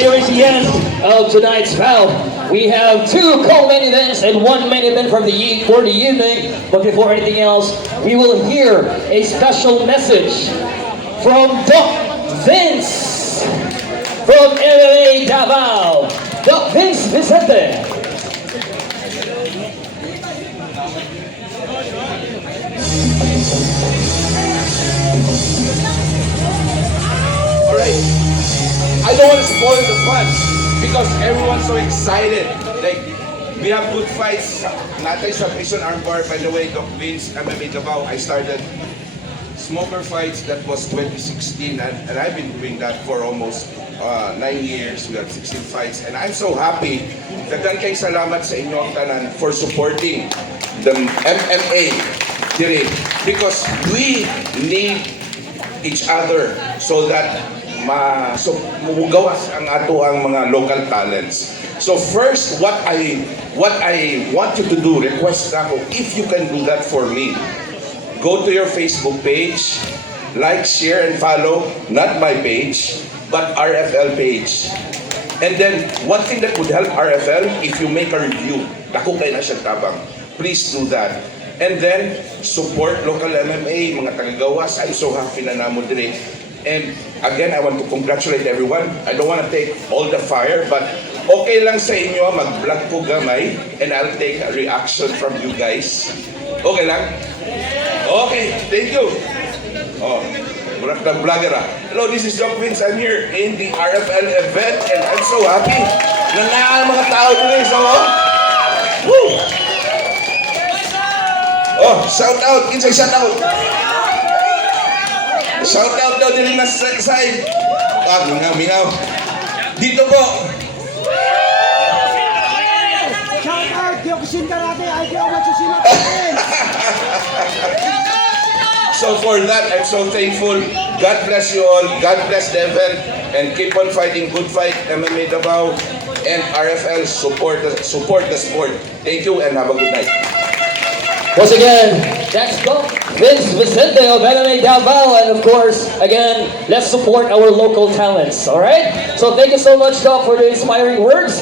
here is the end of tonight's bout. We have two co-main events and one main event for the evening. But before anything else, we will hear a special message from Doc Vince from MMA Davao. Doc Vince Vicente. Alright, I don't want to spoil the fun because everyone's so excited. Like, we have good fights. Natay submission armbar, by the way, Doc Vince, MMA Davao. I started smoker fights, that was 2016, and I've been doing that for almost 9 years. We have 16 fights, and I'm so happy. Daghan kay salamat sa inyo ang tanan for supporting the MMA diri because we need each other so that mugawas ang ato ang mga local talents. So first, what I want you to do, request ako, if you can do that for me, go to your Facebook page, like, share, and follow, not my page, but RFL page. And then, one thing that would help RFL, if you make a review, dako kayo na siyang tabang, please do that. And then, support local MMA, mga tagagawas. I'm so happy na namo dire. And again, I want to congratulate everyone. I don't want to take all the fire, but okay lang sa inyo, mag-vlog ko gamay, and I'll take a reaction from you guys. Okay lang? Okay, thank you. Oh, burak na vlogger ah. Hello, this is Doc Vince. I'm here in the RFL event, and I'm so happy na naan mga tao dito. So, woo! Oh, shout out! Kinsay shout out! Shout out daw din na side. Ah, mingaw. Dito po. Shout out! Di ako sinta natin. Ay, di ako magsusilat natin. So for that, I'm so thankful. God bless you all. God bless the event. And keep on fighting. Good fight, MMA Davao. And RFL, support the sport. Thank you and have a good night. Once again, that's Doc Vince Vicente of MMA Davao. And of course, again, let's support our local talents. Alright? So thank you so much, Doc, for the inspiring words.